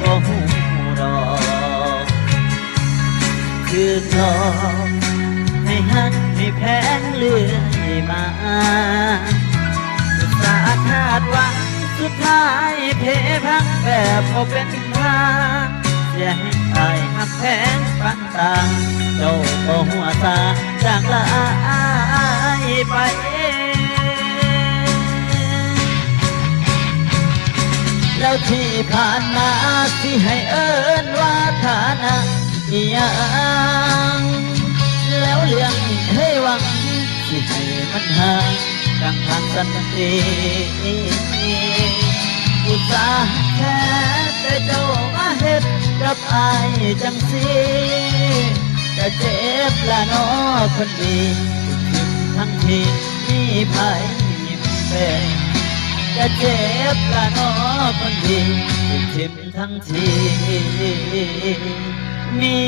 บ่หูดอกคือทองให้หักให้แพงเลื่อยมาอุตสาห์คาดหวังสุดท้ายเพพังแบบบ่เป็นทางเสียให้ตายหักแพงปันต่างเจ้าก็หัวตาจากลายไปแล้วที่ผ่านมาที่ให้เอิ้นว่าฐานะอีหยังแล้วเรื่องเคยหวังที่ให้มันห่างกลางทางสันติอุตส่าห์แท้แต่เจ้ามาเฮ็ดกับอายจังสิจะเจ็บละน้อคนดีทั้งที่มีภัยเป็นจะเจ็บละน้อคนดีถูกทิ่มทั้งทีมี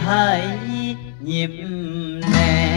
ภัยยิ้มแน่